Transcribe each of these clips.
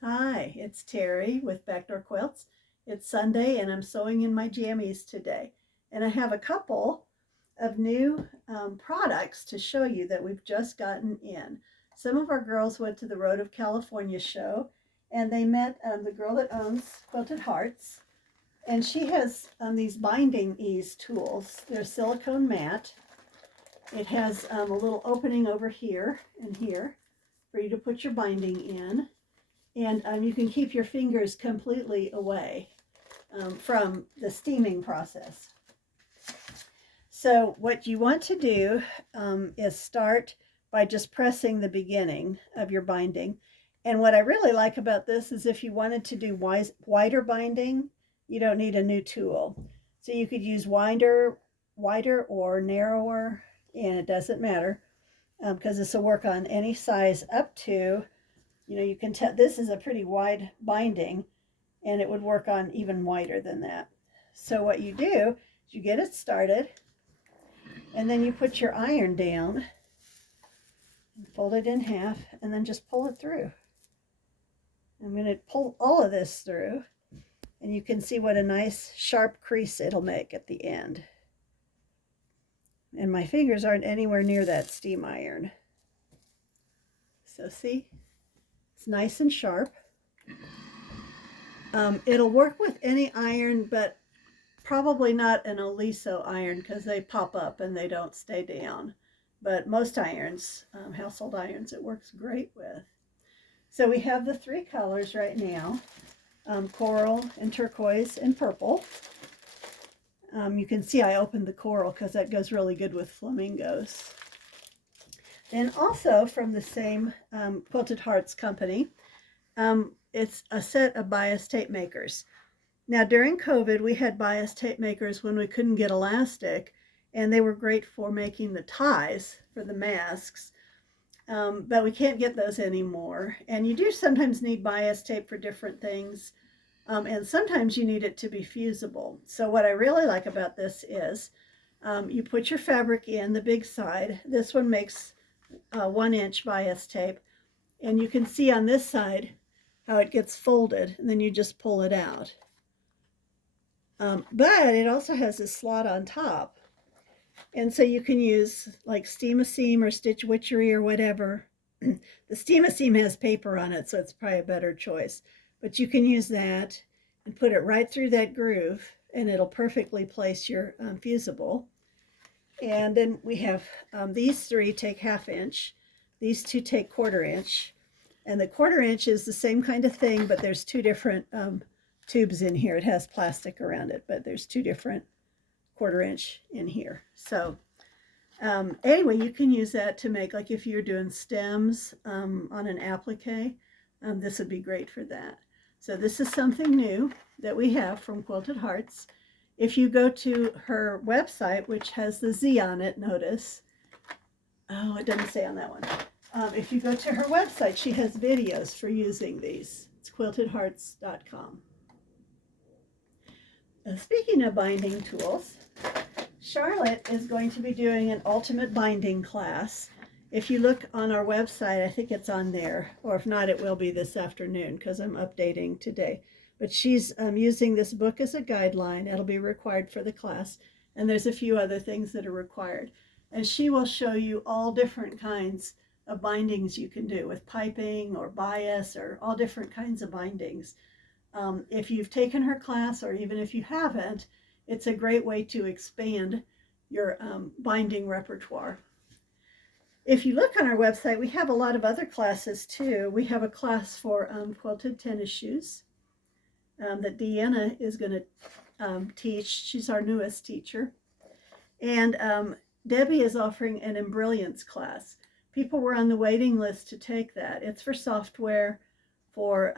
Hi, it's Terry with Backdoor Quilts. It's Sunday and I'm sewing in my jammies today. And I have a couple of new products to show you that we've just gotten in. Some of our girls went to the Road of California show and they met the girl that owns Quilted Hearts. And she has these binding ease tools. They're silicone mat. It has a little opening over here and here for you to put your binding in. And you can keep your fingers completely away from the steaming process. So what you want to do is start by just pressing the beginning of your binding. And what I really like about this is if you wanted to do wider binding, you don't need a new tool. So you could use wider or narrower, and it doesn't matter because this will work on any size up to, you can tell this is a pretty wide binding and it would work on even wider than that. So what you do is you get it started and then you put your iron down, fold it in half, and then just pull it through. I'm going to pull all of this through and you can see what a nice sharp crease it'll make at the end. And my fingers aren't anywhere near that steam iron. So see, it's nice and sharp. It'll work with any iron, but probably not an Oliso iron because they pop up and they don't stay down. But most irons, household irons, it works great with. So we have the three colors right now, coral and turquoise and purple. You can see I opened the coral because that goes really good with flamingos. Then also from the same Quilted Hearts company, it's a set of bias tape makers. Now during COVID, we had bias tape makers when we couldn't get elastic, and they were great for making the ties for the masks, but we can't get those anymore. And you do sometimes need bias tape for different things, and sometimes you need it to be fusible. So what I really like about this is you put your fabric in the big side. This one makes 1-inch bias tape, and you can see on this side how it gets folded, and then you just pull it out. But it also has this slot on top, and so you can use like steam-a-seam or stitch witchery or whatever. The steam-a-seam has paper on it, so it's probably a better choice, but you can use that and put it right through that groove and it'll perfectly place your fusible. And then we have these three take 1/2 inch, these two take 1/4 inch, and the 1/4 inch is the same kind of thing, but there's two different tubes in here. It has plastic around it, but there's two different 1/4 inch in here. So anyway, you can use that to make, like if you're doing stems on an applique, this would be great for that. So this is something new that we have from Quilted Hearts. If you go to her website, which has the Z on it, notice, oh, it doesn't say on that one. If you go to her website, she has videos for using these. It's quiltedhearts.com. Speaking of binding tools, Charlotte is going to be doing an ultimate binding class. If you look on our website, I think it's on there, or if not, it will be this afternoon because I'm updating today. But she's using this book as a guideline. It'll be required for the class, and there's a few other things that are required. And she will show you all different kinds of bindings you can do with piping or bias or all different kinds of bindings. If you've taken her class or even if you haven't, it's a great way to expand your binding repertoire. If you look on our website, we have a lot of other classes too. We have a class for quilted tennis shoes that Deanna is going to teach. She's our newest teacher. And Debbie is offering an Embrilliance class. People were on the waiting list to take that. It's for software for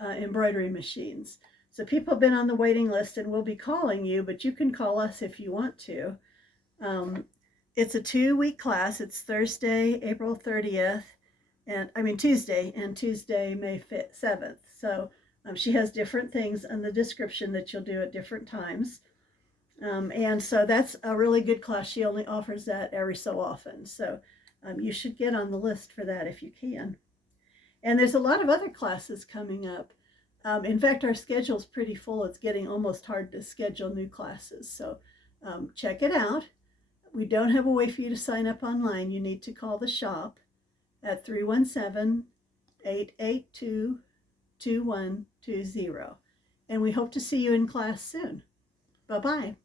embroidery machines. So people have been on the waiting list and we'll be calling you, but you can call us if you want to. It's a 2-week class. It's Thursday, April 30th, Tuesday, and Tuesday, May 7th. So she has different things in the description that you'll do at different times. And so that's a really good class. She only offers that every so often. So you should get on the list for that if you can. And there's a lot of other classes coming up. In fact, our schedule's pretty full. It's getting almost hard to schedule new classes. So check it out. We don't have a way for you to sign up online. You need to call the shop at 317-882-2120. And we hope to see you in class soon. Bye-bye.